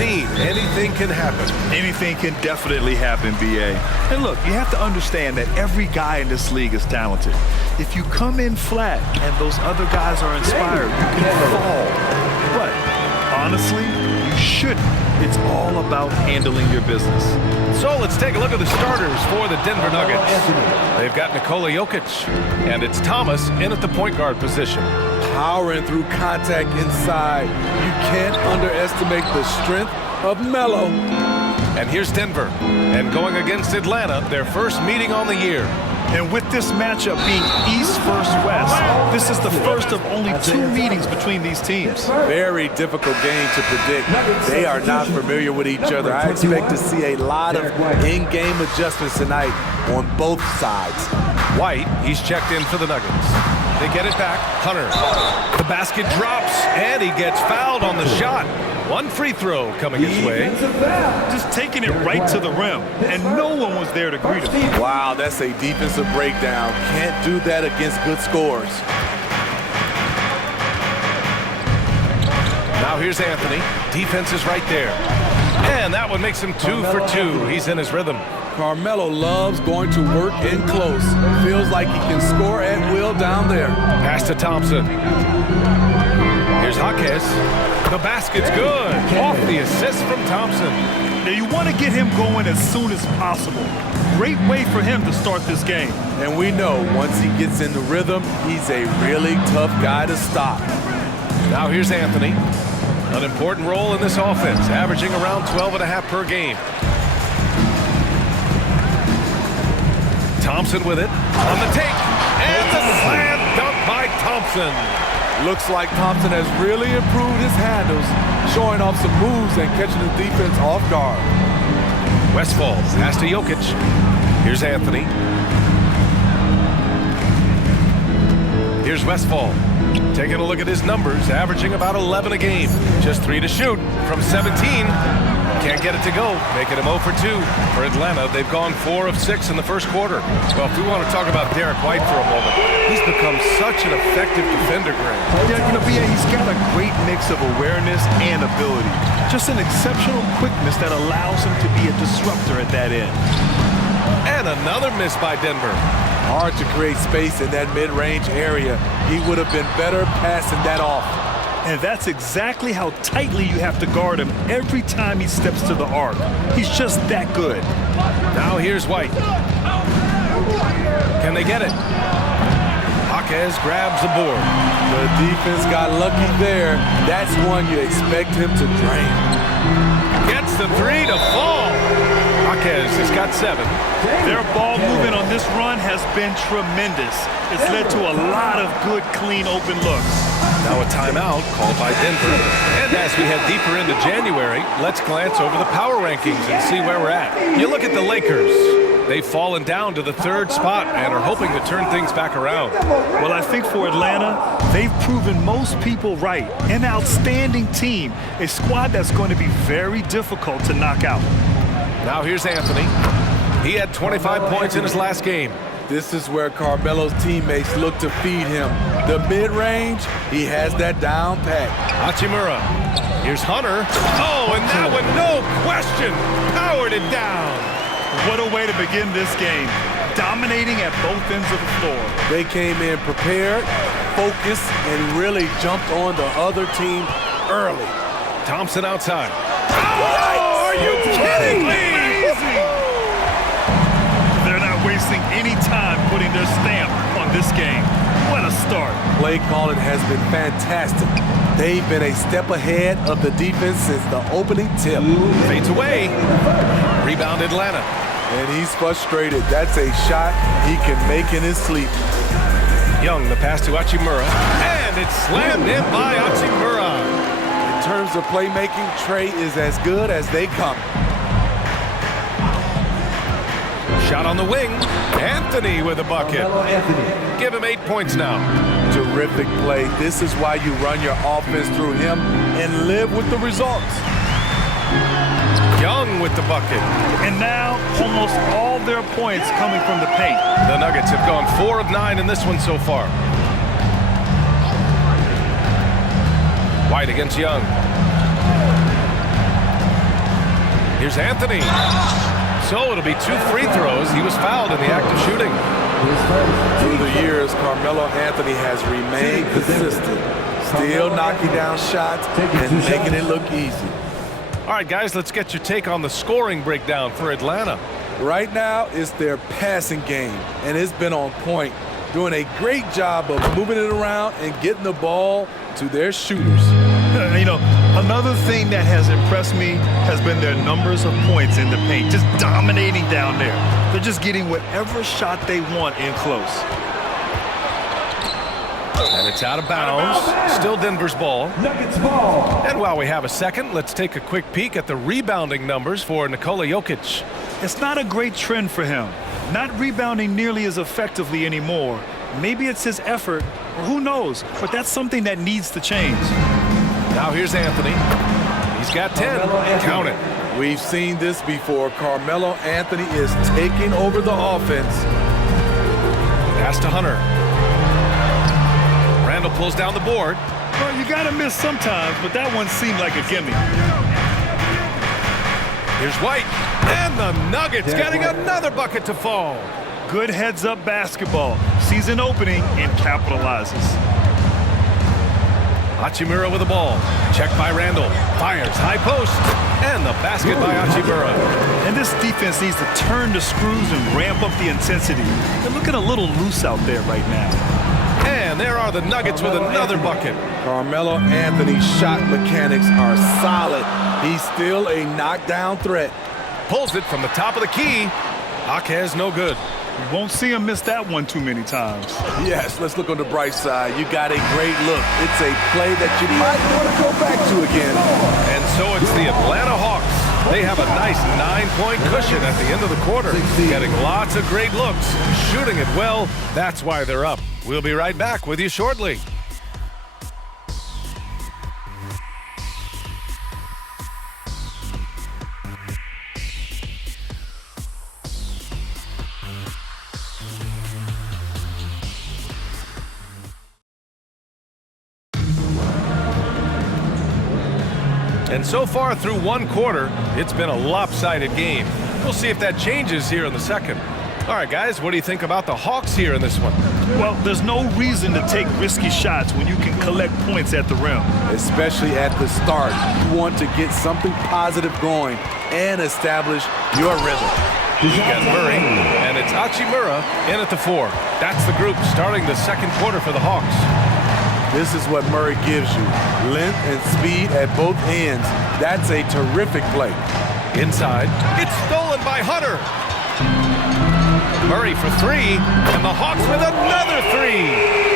seen, anything can happen. Anything can definitely happen, B.A. And look, you have to understand that every guy in this league is talented. If you come in flat and those other guys are inspired, you can fall. But honestly, you shouldn't. It's all about handling your business. So let's take a look at the starters for the Denver Nuggets. They've got Nikola Jokic, and it's Thomas in at the point guard position. Powering through contact inside. You can't underestimate the strength of Melo. And here's Denver, and going against Atlanta, their first meeting on the year. And with this matchup being East versus West, this is the first of only 2 meetings between these teams. Very difficult game to predict. They are not familiar with each other. I expect to see a lot of in-game adjustments tonight on both sides. White, he's checked in for the Nuggets. They get it back. Hunter. The basket drops, and he gets fouled on the shot. 1 free throw coming his way. Just taking it right to the rim, and no one was there to greet him. Wow, that's a defensive breakdown. Can't do that against good scores. Now here's Anthony. Defense is right there. And that one makes him 2 for 2. He's in his rhythm. Carmelo loves going to work in close. Feels like he can score at will down there. Pass to Thompson. Here's Jaquez. The basket's good. Off the assist from Thompson. Now you want to get him going as soon as possible. Great way for him to start this game. And we know once he gets in the rhythm, he's a really tough guy to stop. Now here's Anthony. An important role in this offense, averaging around 12.5 per game. Thompson with it. On the take. And the slam dunk by Thompson. Looks like Thompson has really improved his handles, showing off some moves and catching the defense off guard. Westfall, pass to Jokic. Here's Anthony. Here's Westfall. Taking a look at his numbers, averaging about 11 a game. Just 3 to shoot from 17. Can't get it to go, making him 0 for 2. For Atlanta, they've gone 4 of 6 in the first quarter. Well, if we want to talk about Derek White for a moment, he's become such an effective defender, Grant. Yeah, B.A., he's got a great mix of awareness and ability. Just an exceptional quickness that allows him to be a disruptor at that end. And another miss by Denver. Hard to create space in that mid-range area. He would have been better passing that off. And that's exactly how tightly you have to guard him every time he steps to the arc. He's just that good. Now here's White. Can they get it? Jaquez grabs the board. The defense got lucky there. That's one you expect him to drain. Gets the 3 to fall. Jaquez has got 7. Their ball movement on this run has been tremendous. It's led to a lot of good, clean, open looks. Now a timeout called by Denver. And as we head deeper into January, let's glance over the power rankings and see where we're at. You look at the Lakers. They've fallen down to the 3rd spot and are hoping to turn things back around. Well, I think for Atlanta, they've proven most people right. An outstanding team, a squad that's going to be very difficult to knock out. Now here's Anthony. He had 25 points in his last game. This is where Carmelo's teammates look to feed him. The mid-range, he has that down pat. Hachimura. Here's Hunter. Oh, and that one, no question, powered it down. What a way to begin this game. Dominating at both ends of the floor. They came in prepared, focused, and really jumped on the other team early. Thompson outside. Oh, are you kidding me? They're not wasting any time putting their stamp on this game. What a start. Play calling has been fantastic. They've been a step ahead of the defense since the opening tip. Fades away. Rebound Atlanta. And he's frustrated. That's a shot he can make in his sleep. Young, the pass to Hachimura. And it's slammed in by Hachimura. In terms of playmaking, Trey is as good as they come. Shot on the wing. Anthony with a bucket. Give him 8 points now. Terrific play. This is why you run your offense through him and live with the results. Young with the bucket. And now almost all their points coming from the paint. The Nuggets have gone 4 of 9 in this one so far. White against Young. Here's Anthony. So it'll be 2 free throws. He was fouled in the act of shooting. Through the years, Carmelo Anthony has remained consistent, still knocking down shots and making it look easy. All right, guys, let's get your take on the scoring breakdown for Atlanta. Right now, it's their passing game, and it's been on point, doing a great job of moving it around and getting the ball to their shooters. You know, another thing that has impressed me has been their numbers of points in the paint, just dominating down there. They're just getting whatever shot they want in close. And it's out of bounds. Still Denver's ball. Nuggets ball. And while we have a second, let's take a quick peek at the rebounding numbers for Nikola Jokic. It's not a great trend for him. Not rebounding nearly as effectively anymore. Maybe it's his effort, or who knows, but that's something that needs to change. Now here's Anthony. He's got 10. Count it. We've seen this before. Carmelo Anthony is taking over the offense. Pass to Hunter. Randall pulls down the board. Well, you gotta miss sometimes, but that one seemed like a gimme. Here's White. And the Nuggets getting another bucket to fall. Good heads-up basketball. Sees an opening and capitalizes. Hachimura with the ball. Checked by Randall. Fires high post. And the basket by Hachimura. And this defense needs to turn the screws and ramp up the intensity. They're looking a little loose out there right now. And there are the Nuggets with another bucket. Carmelo Anthony's shot mechanics are solid. He's still a knockdown threat. Pulls it from the top of the key. Jaquez no good. You won't see him miss that one too many times. Yes, let's look on the bright side. You got a great look. It's a play that you might want to go back to again. And so it's the Atlanta Hawks. They have a nice 9-point cushion at the end of the quarter. Getting lots of great looks. Shooting it well. That's why they're up. We'll be right back with you shortly. And so far through one quarter, it's been a lopsided game. We'll see if that changes here in the second. All right, guys, what do you think about the Hawks here in this one? Well, there's no reason to take risky shots when you can collect points at the rim. Especially at the start. You want to get something positive going and establish your rhythm. You got Murray, and it's Hachimura in at the 4. That's the group starting the second quarter for the Hawks. This is what Murray gives you. Length and speed at both ends. That's a terrific play. Inside. It's stolen by Hunter. Murray for 3, and the Hawks with another 3.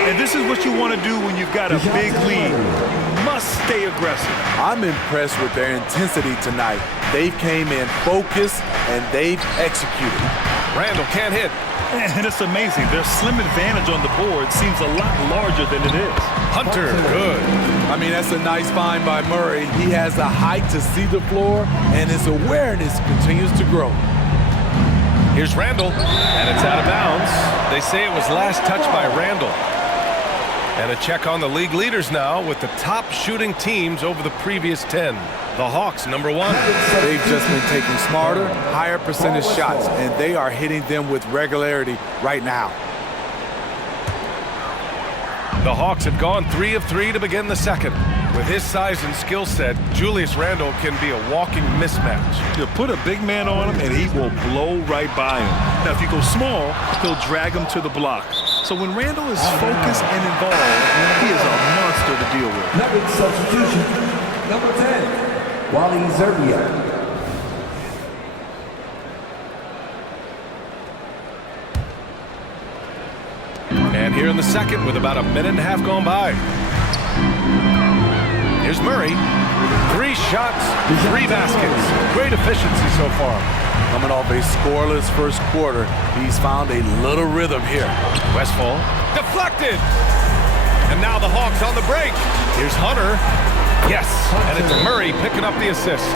And this is what you want to do when you've got a big lead. You must stay aggressive. I'm impressed with their intensity tonight. They came in focused, and they've executed. Randall can't hit. And it's amazing. Their slim advantage on the board seems a lot larger than it is. Hunter, good. I mean, that's a nice find by Murray. He has the height to see the floor, and his awareness continues to grow. Here's Randall, and it's out of bounds. They say it was last touched by Randall. And a check on the league leaders now with the top shooting teams over the previous 10. The Hawks, number 1. They've just been taking smarter, higher percentage shots, and they are hitting them with regularity right now. The Hawks have gone 3 of 3 to begin the second. With his size and skill set, Julius Randle can be a walking mismatch. You put a big man on him, and he will blow right by him. Now, if you go small, he'll drag him to the block. So when Randle is focused and involved, he is a monster to deal with. Nuggets substitution. Number 10, Wally Zerbia. And here in the second with about a minute and a half gone by. Here's Murray. 3 shots, 3 baskets. Great efficiency so far. Coming off a scoreless first quarter, he's found a little rhythm here. Westfall deflected. And now the Hawks on the break. Here's Hunter. Yes, and it's Murray picking up the assist.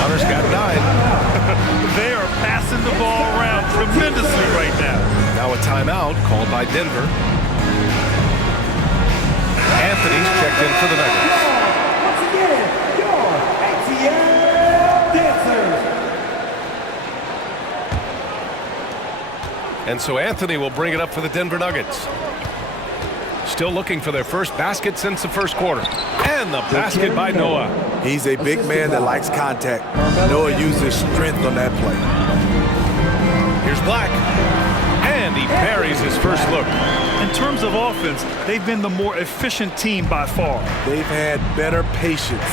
Hunter's got 9. They are passing the ball around tremendously right now. Now a timeout called by Denver. Anthony's checked in for the Nuggets. Once again, your ATL dancers. And so Anthony will bring it up for the Denver Nuggets. Still looking for their first basket since the first quarter. And the basket by Noah. He's a big man that likes contact. Noah uses strength on that play. Here's Black. And he parries his first look. In terms of offense, they've been the more efficient team by far. They've had better patience,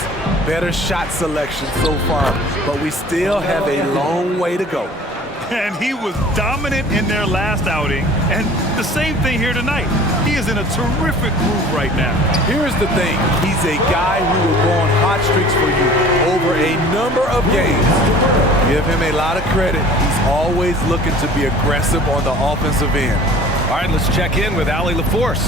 better shot selection so far, but we still have a long way to go. And he was dominant in their last outing, and the same thing here tonight. He is in a terrific groove right now. Here's the thing. He's a guy who will go on hot streaks for you over a number of games. Give him a lot of credit. He's always looking to be aggressive on the offensive end. All right, let's check in with Allie LaForce.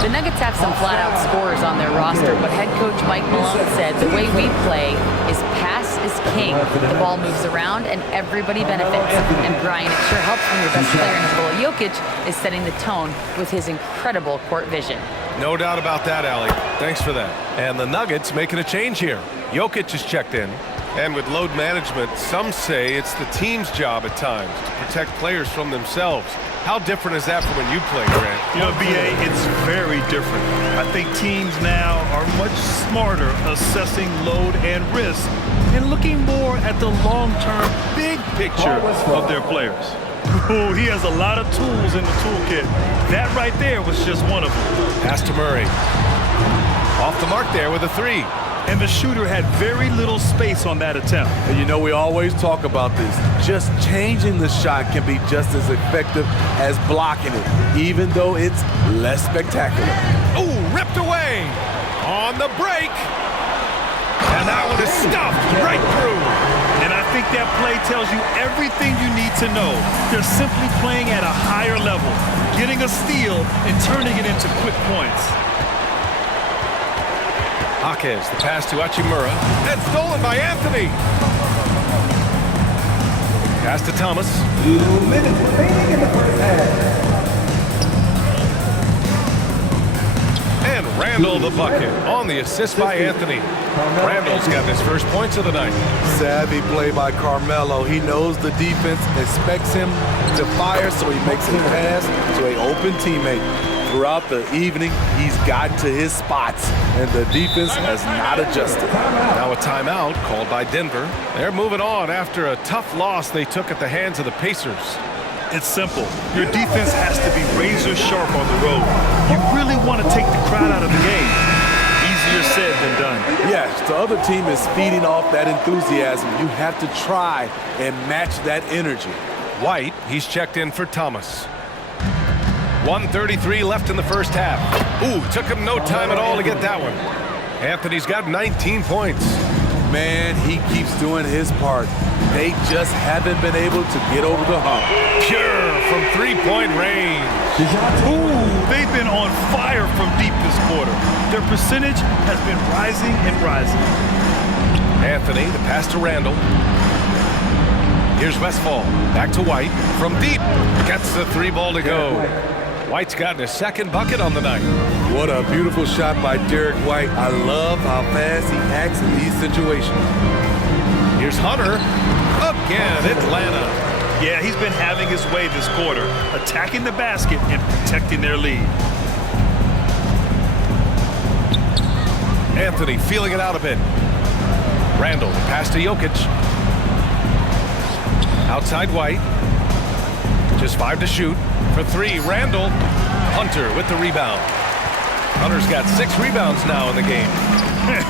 The Nuggets have some flat-out scorers on their roster, but head coach Mike Malone said the way we play is pass is king. The ball moves around and everybody benefits. And Brian, it sure helps when your best player, Nikola Jokic, is setting the tone with his incredible court vision. No doubt about that, Allie. Thanks for that. And the Nuggets making a change here. Jokic is checked in. And with load management, some say it's the team's job at times to protect players from themselves. How different is that from when you played, Grant? You know, B.A., it's very different. I think teams now are much smarter assessing load and risk and looking more at the long-term big picture of their players. Oh, he has a lot of tools in the toolkit. That right there was just one of them. Pass to Murray. Off the mark there with a three. And the shooter had very little space on that attempt. And you know, we always talk about this. Just changing the shot can be just as effective as blocking it, even though it's less spectacular. Oh, ripped away on the break. And that one is stuffed right through. And I think that play tells you everything you need to know. They're simply playing at a higher level, getting a steal and turning it into quick points. Jaquez, the pass to Achimura, and stolen by Anthony. Pass to Thomas. 2 minutes remaining in the first half. And Randall the bucket on the assist by Anthony. Randall's got his first points of the night. Savvy play by Carmelo. He knows the defense expects him to fire, so he makes a pass to an open teammate. Throughout the evening, he's gotten to his spots, and the defense has not adjusted. Now a timeout called by Denver. They're moving on after a tough loss they took at the hands of the Pacers. It's simple. Your defense has to be razor sharp on the road. You really want to take the crowd out of the game. Easier said than done. Yes, the other team is feeding off that enthusiasm. You have to try and match that energy. White, he's checked in for Thomas. 1:33 left in the first half. Ooh, took him no time at all to get that one. Anthony's got 19 points. Man, he keeps doing his part. They just haven't been able to get over the hump. Pure from three-point range. Ooh, they've been on fire from deep this quarter. Their percentage has been rising and rising. Anthony, the pass to Randall. Here's Westfall. Back to White. From deep. Gets the three ball to go. White's gotten his second bucket on the night. What a beautiful shot by Derek White. I love how fast he acts in these situations. Here's Hunter. Again, Atlanta. Yeah, he's been having his way this quarter, attacking the basket and protecting their lead. Anthony feeling it out a bit. Randall, pass to Jokic. Outside White. Just 5 to shoot. For 3, Randall. Hunter with the rebound. Hunter's got 6 rebounds now in the game.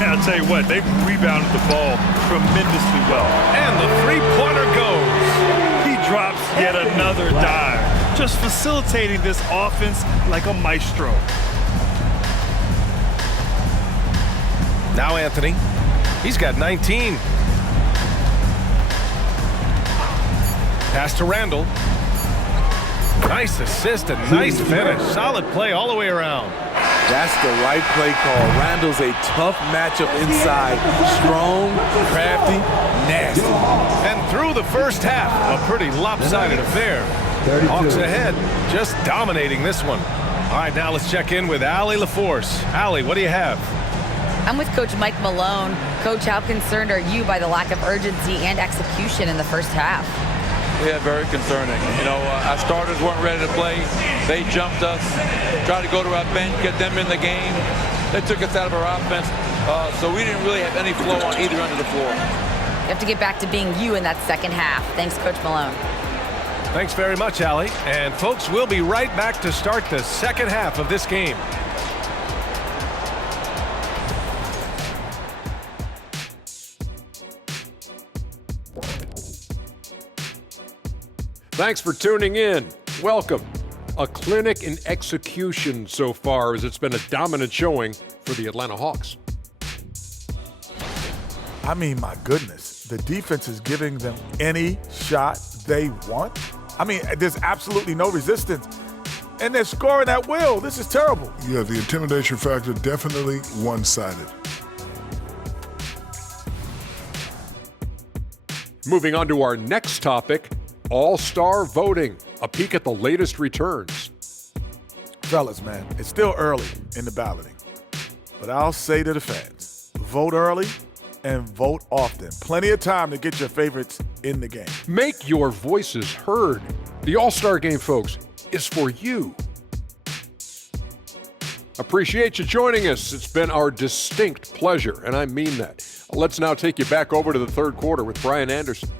I'll tell you what, they've rebounded the ball tremendously well. And the three-pointer goes. He drops yet another dive, just facilitating this offense like a maestro. Now Anthony. He's got 19. Pass to Randall. Nice assist and nice finish. Solid play all the way around. That's the right play call. Randall's a tough matchup inside. Strong, crafty, nasty. And through the first half, a pretty lopsided affair. Hawks ahead, just dominating this one. All right, now let's check in with Allie LaForce. Allie, what do you have? I'm with Coach Mike Malone. Coach, how concerned are you by the lack of urgency and execution in the first half? Yeah, very concerning. You know, our starters weren't ready to play. They jumped us, tried to go to our bench, get them in the game. They took us out of our offense, so we didn't really have any flow on either end of the floor. You have to get back to being you in that second half. Thanks, Coach Malone. Thanks very much, Allie. And folks, we'll be right back to start the second half of this game. Thanks for tuning in. Welcome. A clinic in execution so far, as it's been a dominant showing for the Atlanta Hawks. I mean, my goodness, the defense is giving them any shot they want. I mean, there's absolutely no resistance. And they're scoring at will. This is terrible. Yeah, the intimidation factor definitely one-sided. Moving on to our next topic, All-Star voting. A peek at the latest returns. Fellas, man, it's still early in the balloting. But I'll say to the fans, vote early and vote often. Plenty of time to get your favorites in the game. Make your voices heard. The All-Star Game, folks, is for you. Appreciate you joining us. It's been our distinct pleasure, and I mean that. Let's now take you back over to the third quarter with Brian Anderson.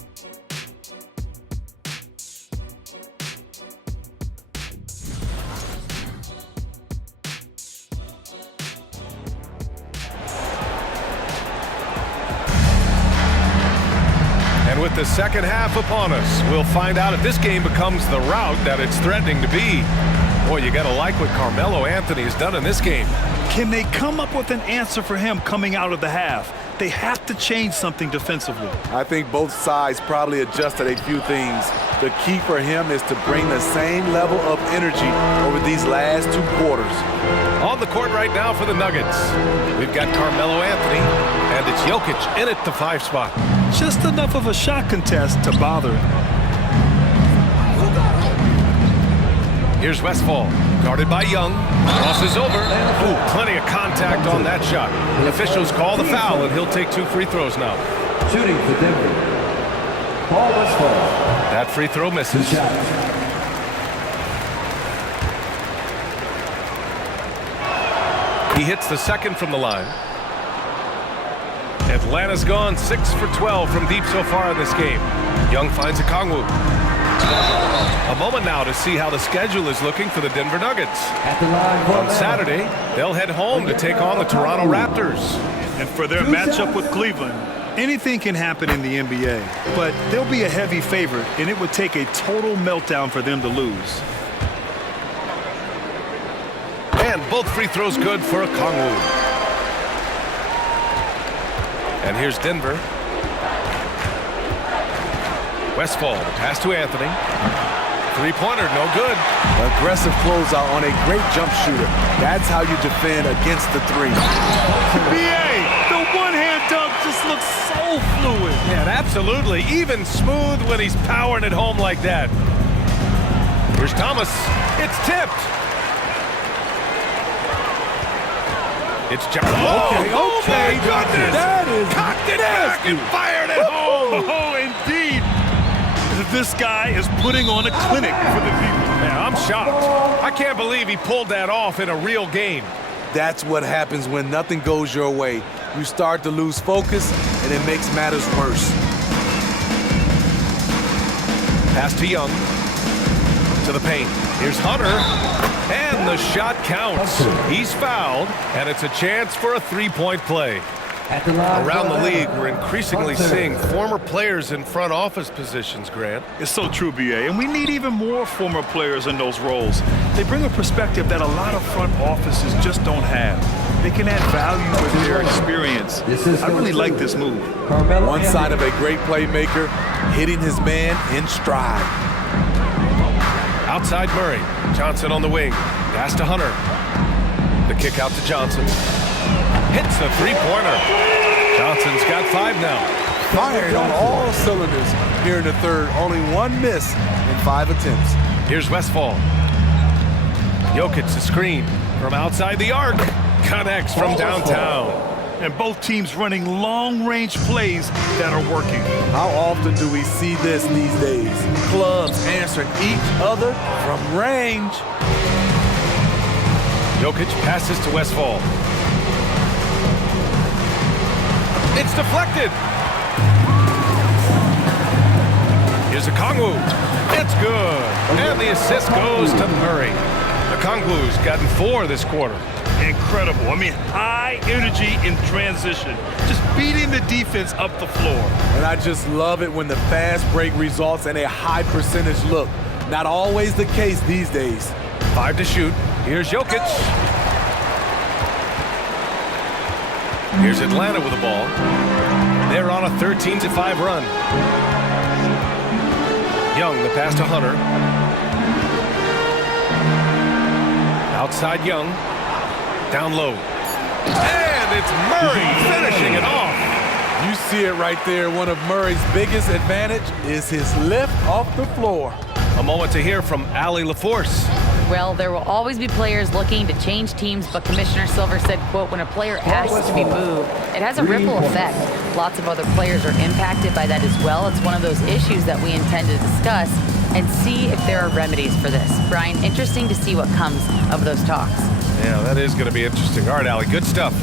And with the second half upon us, we'll find out if this game becomes the rout that it's threatening to be. Boy, you gotta like what Carmelo Anthony has done in this game. Can they come up with an answer for him coming out of the half? They have to change something defensively. I think both sides probably adjusted a few things. The key for him is to bring the same level of energy over these last two quarters. On the court right now for the Nuggets, we've got Carmelo Anthony, and it's Jokic in at the 5 spot. Just enough of a shot contest to bother him. Here's Westfall, guarded by Young, crosses over. Ooh, plenty of contact on that shot. The officials call the foul, and he'll take 2 free throws now. Shooting for Denver. Paul Westphal. That free throw misses. He hits the second from the line. Atlanta's gone 6 for 12 from deep so far in this game. Young finds a Kongwu. A moment now to see how the schedule is looking for the Denver Nuggets. On Saturday, they'll head home to take on the Toronto Raptors. And for their matchup with Cleveland, anything can happen in the NBA, but they'll be a heavy favorite, and it would take a total meltdown for them to lose. And both free throws good for a Kongwu. And here's Denver. Westfall, pass to Anthony. Three-pointer, no good. Aggressive closeout on a great jump shooter. That's how you defend against the three. BA, the one-hand dunk just looks so fluid. Yeah, absolutely. Even smooth when he's powering it home like that. Here's Thomas. It's tipped. It's Johnson. Okay. My goodness. That is cocked it back and fired it home. Oh, indeed. This guy is putting on a clinic for the people. Yeah, I'm shocked. I can't believe he pulled that off in a real game. That's what happens when nothing goes your way. You start to lose focus, and it makes matters worse. Pass to Young. To the paint. Here's Hunter. And the shot counts. He's fouled, and it's a chance for a three-point play. Around the league, we're increasingly seeing former players in front office positions, Grant. It's so true, BA, and we need even more former players in those roles. They bring a perspective that a lot of front offices just don't have. They can add value with their experience. I really like this move. One side of a great playmaker, hitting his man in stride. Outside Murray. Johnson on the wing. Pass to Hunter. The kick out to Johnson. Hits the three-pointer. Johnson's got 5 now. Fired on all cylinders here in the third. Only one miss in 5 attempts. Here's Westfall. Jokic, the screen from outside the arc. Connects from downtown. and both teams running long-range plays that are working. How often do we see this these days? Clubs answering each other from range. Jokic passes to Westfall. It's deflected. Here's Okongwu. It's good. And the assist goes to Murray. Okongwu's gotten 4 this quarter. Incredible. I mean, high energy in transition. Just beating the defense up the floor. And I just love it when the fast break results in a high percentage look. Not always the case these days. 5 to shoot. Here's Jokic. Here's Atlanta with the ball. They're on a 13-5 run. Young, the pass to Hunter. Outside Young. Down low. And it's Murray finishing it off. You see it right there. One of Murray's biggest advantage is his lift off the floor. A moment to hear from Allie LaForce. Well, there will always be players looking to change teams, but Commissioner Silver said, quote, when a player asks to be moved, it has a ripple effect. Lots of other players are impacted by that as well. It's one of those issues that we intend to discuss and see if there are remedies for this. Brian, interesting to see what comes of those talks. Yeah, that is going to be interesting. All right, Allie, good stuff.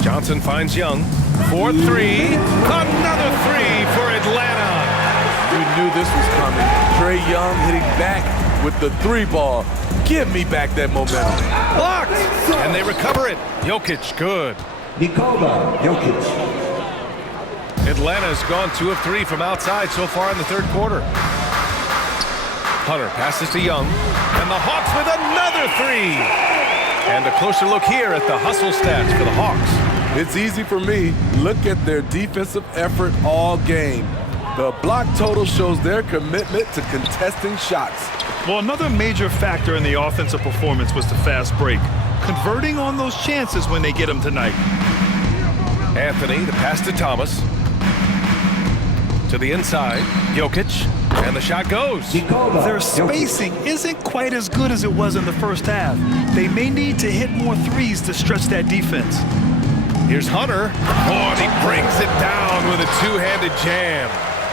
Johnson finds Young. 4-3. Another 3 for Atlanta. We knew this was coming. Trae Young hitting back with the 3 ball. Give me back that momentum. Blocked. And they recover it. Jokic, good. Nikola Jokic. Atlanta's gone 2 of 3 from outside so far in the third quarter. Hunter passes to Young. And the Hawks with another 3. And a closer look here at the hustle stats for the Hawks. It's easy for me. Look at their defensive effort all game. The block total shows their commitment to contesting shots. Well, another major factor in the offensive performance was the fast break. Converting on those chances when they get them tonight. Anthony, the pass to Thomas. To the inside, Jokic. And the shot goes. Their spacing isn't quite as good as it was in the first half. They may need to hit more threes to stretch that defense. Here's Hunter. Oh, and he brings it down with a two-handed jam.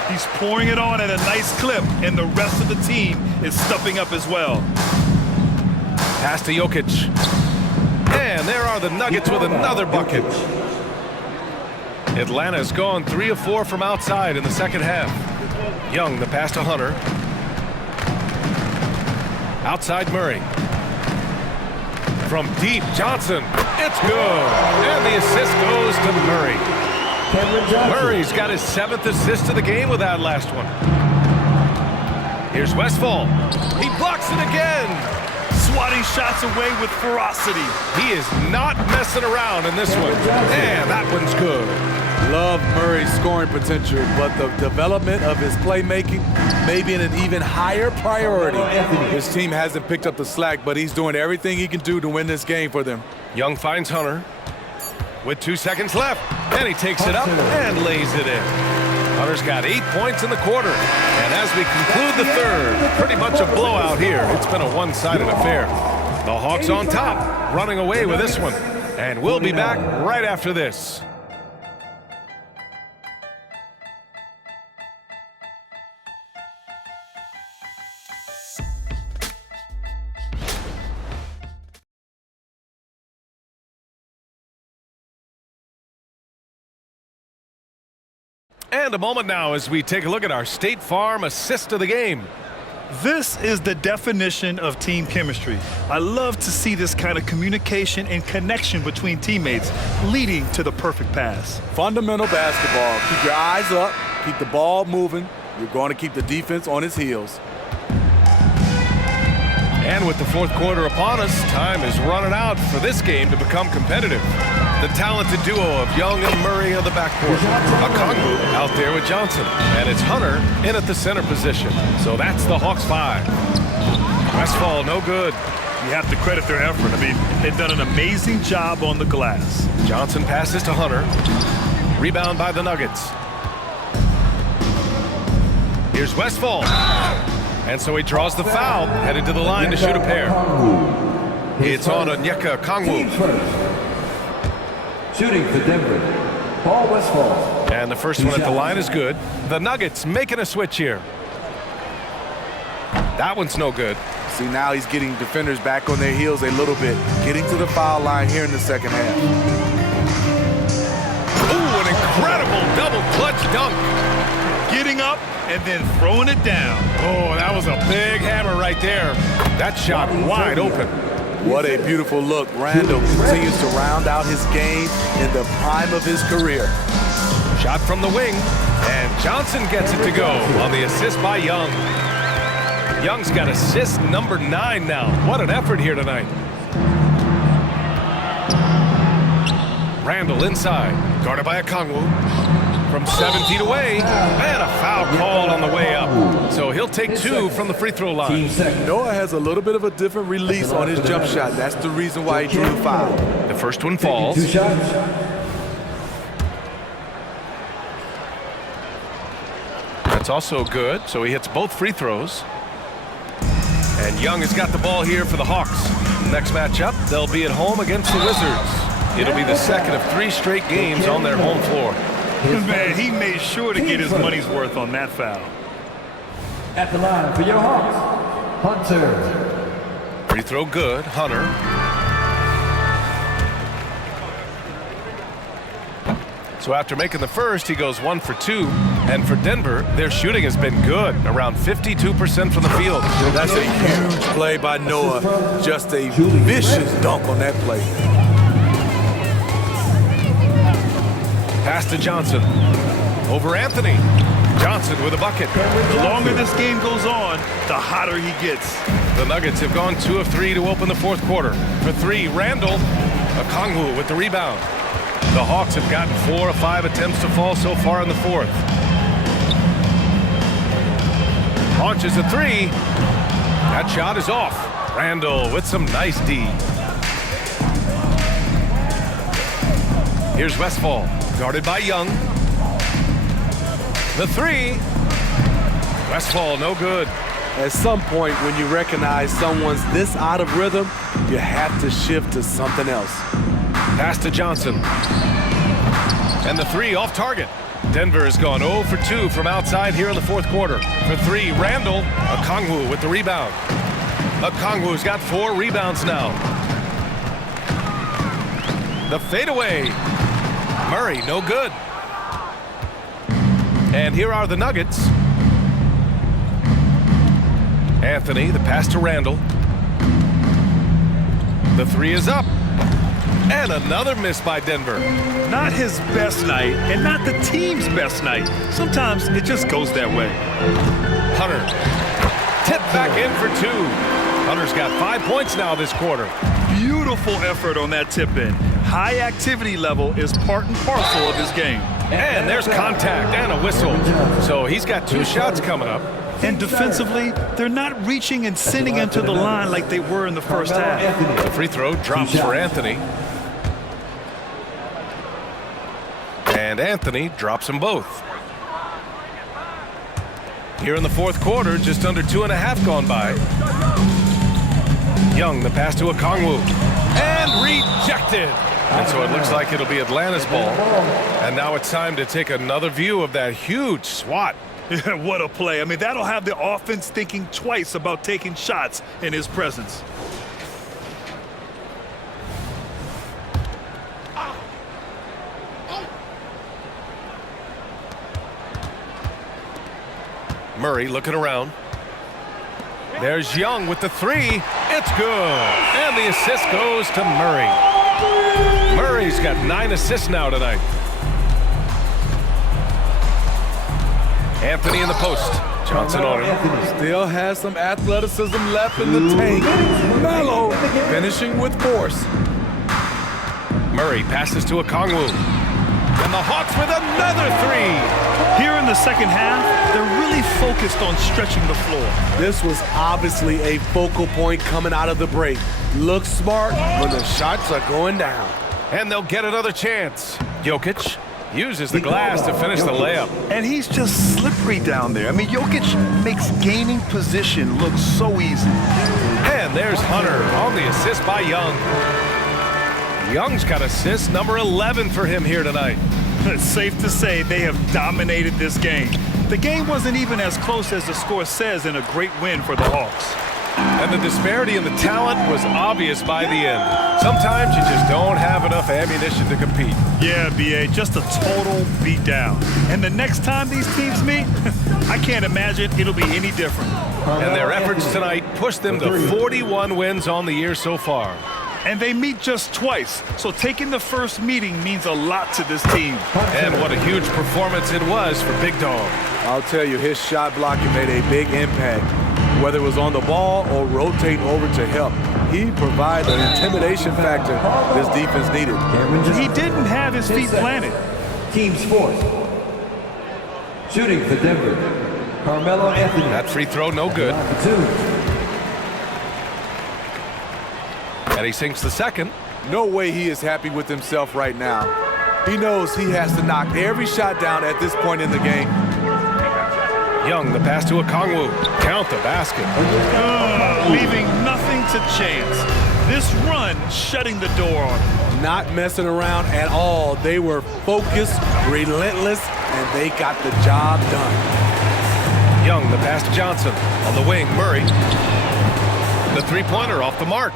He's pouring it on at a nice clip, and the rest of the team is stepping up as well. Pass to Jokic. And there are the Nuggets with another bucket. Atlanta's gone 3 of 4 from outside in the second half. Young, the pass to Hunter. Outside Murray. From deep, Johnson. It's good. And the assist goes to Murray. Murray's got his 7th assist of the game with that last one. Here's Westfall. He blocks it again. Swatting shots away with ferocity. He is not messing around in this one. And that one's good. Love Murray's scoring potential, but the development of his playmaking may be an even higher priority. His team hasn't picked up the slack, but he's doing everything he can do to win this game for them. Young finds Hunter with 2 seconds left, and he takes it up and lays it in. Hunter's got 8 points in the quarter, and as we conclude the third, pretty much a blowout here. It's been a one-sided affair. The Hawks on top, running away with this one, and we'll be back right after this. And a moment now as we take a look at our State Farm assist of the game. This is the definition of team chemistry. I love to see this kind of communication and connection between teammates leading to the perfect pass. Fundamental basketball. Keep your eyes up, keep the ball moving. You're going to keep the defense on its heels. And with the fourth quarter upon us, time is running out for this game to become competitive. The talented duo of Young and Murray of the backcourt. Okongwu out there with Johnson. And it's Hunter in at the center position. So that's the Hawks 5. Westfall, no good. You have to credit their effort. I mean, they've done an amazing job on the glass. Johnson passes to Hunter. Rebound by the Nuggets. Here's Westfall. And so he draws the foul, headed to the line to shoot a pair. It's on Onyeka Okongwu. Shooting for Denver, Paul Westphal. And the first one at the line is good. The Nuggets making a switch here. That one's no good. See, now he's getting defenders back on their heels a little bit, getting to the foul line here in the second half. Ooh, an incredible double clutch dunk. Getting up and then throwing it down. Oh, that was a big hammer right there. That shot wide open. What a beautiful look. Randall continues to round out his game in the prime of his career. Shot from the wing, and Johnson gets it to go on the assist by Young. Young's got assist number 9 now. What an effort here tonight. Randall inside, guarded by Okongwu. From 7 feet away, and a foul called on the way up. So he'll take 2 from the free throw line. Noah has a little bit of a different release on his jump shot. That's the reason why he drew the foul. The first one falls. 2 shots. That's also good, so he hits both free throws. And Young has got the ball here for the Hawks. Next matchup, they'll be at home against the Wizards. It'll be the second of 3 straight games on their home floor. Man, he made sure to get his money's worth on that foul. At the line for your Hawks, Hunter. Free throw good, Hunter. So after making the first, he goes 1 for 2. And for Denver, their shooting has been good, around 52% from the field. That's a huge play by Noah. Just a vicious dunk on that play. Pass to Johnson. Over Anthony. Johnson with a bucket. The longer this game goes on, the hotter he gets. The Nuggets have gone 2 of 3 to open the fourth quarter. For 3, Randall. Okongwu with the rebound. The Hawks have gotten 4 of 5 attempts to fall so far in the fourth. Launches a 3. That shot is off. Randall with some nice D. Here's Westphal, guarded by Young. The 3. Westphal, no good. At some point, when you recognize someone's this out of rhythm, you have to shift to something else. Pass to Johnson. And the 3 off target. Denver has gone 0 for 2 from outside here in the fourth quarter. For 3, Randall. Okongwu with the rebound. Okongwu's got 4 rebounds now. The fadeaway. Murray, no good. And here are the Nuggets. Anthony, the pass to Randall. The 3 is up. And another miss by Denver. Not his best night, and not the team's best night. Sometimes it just goes that way. Hunter. Tip back in for 2. Hunter's got 5 points now this quarter. Beautiful effort on that tip-in. High activity level is part and parcel of his game. And there's contact and a whistle. So he's got 2 shots coming up. And defensively, they're not reaching and sending him to the line like they were in the first half. The free throw drops for Anthony. And Anthony drops them both. Here in the fourth quarter, just under 2.5 gone by. Young, the pass to Okongwu. And rejected. And so it looks like it'll be Atlanta's ball. And now it's time to take another view of that huge swat. What a play. I mean, that'll have the offense thinking twice about taking shots in his presence. Murray looking around. There's Young with the 3. It's good. And the assist goes to Murray. Murray's got 9 assists now tonight. Anthony in the post. Johnson on him. Still has some athleticism left in the tank. Melo finishing with force. Murray passes to Okongwu. And the Hawks with another 3. Here in the second half, they're really focused on stretching the floor. This was obviously a focal point coming out of the break. Look smart when the shots are going down. And they'll get another chance. Jokic uses the glass to finish the layup. And he's just slippery down there. I mean, Jokic makes gaining position look so easy. And there's Hunter on the assist by Young. Young's got assist number 11 for him here tonight. It's safe to say they have dominated this game. The game wasn't even as close as the score says in a great win for the Hawks. And the disparity in the talent was obvious by the end. Sometimes you just don't have enough ammunition to compete. Yeah, BA, just a total beatdown. And the next time these teams meet, I can't imagine it'll be any different. And their efforts tonight pushed them to 41 wins on the year so far. And they meet just twice, so taking the first meeting means a lot to this team. And what a huge performance it was for Big Dog. I'll tell you, his shot blocking made a big impact. Whether it was on the ball or rotating over to help, he provided the intimidation factor this defense needed. He didn't have his feet planted. Team sport. Shooting for Denver, Carmelo Anthony. That free throw no good. And he sinks the second. No way he is happy with himself right now. He knows he has to knock every shot down at this point in the game. Young, the pass to Okongwu. Count the basket. Leaving nothing to chance. This run shutting the door on him. Not messing around at all. They were focused, relentless, and they got the job done. Young, the pass to Johnson. On the wing, Murray. The three-pointer off the mark.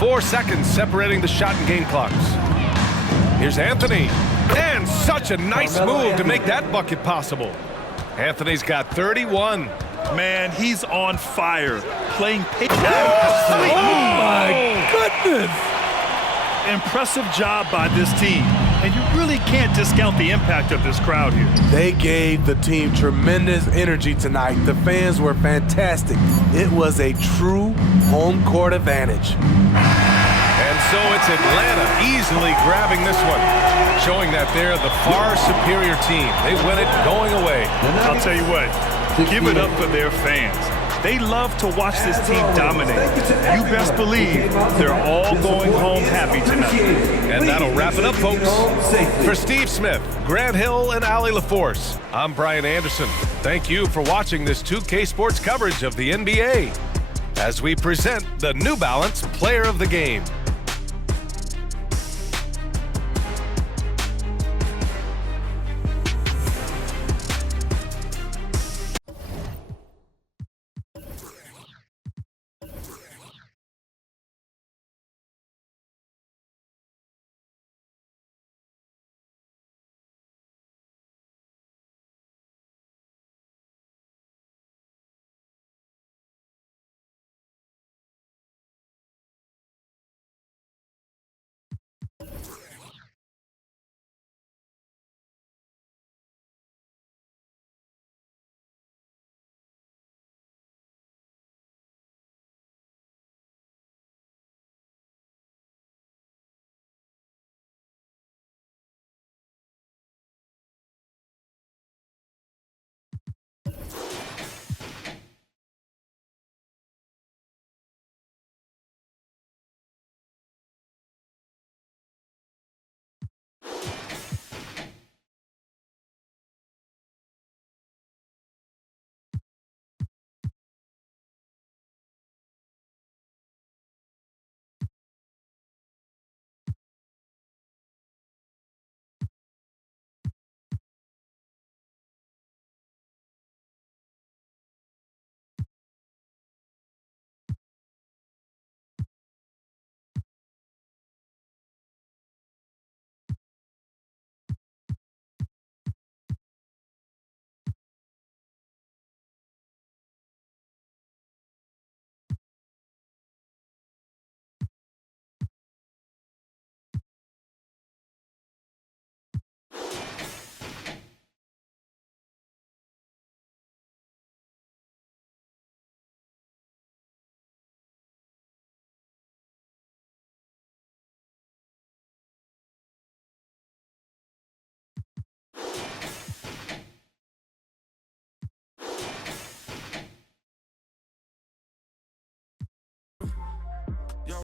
4 seconds separating the shot and game clocks. Here's Anthony. And such a nice move to make that bucket possible. Anthony's got 31. Man, he's on fire. Playing Oh, my goodness. Impressive job by this team. And you really can't discount the impact of this crowd here. They gave the team tremendous energy tonight. The fans were fantastic. It was a true home court advantage. And so it's Atlanta easily grabbing this one, showing that they're the far superior team. They win it going away. I'll tell you what, give it up for their fans. They love to watch this team dominate. You best believe they're all going home happy tonight. And that'll wrap it up, folks. For Steve Smith, Grant Hill, and Allie LaForce, I'm Brian Anderson. Thank you for watching this 2K Sports coverage of the NBA as we present the New Balance Player of the Game.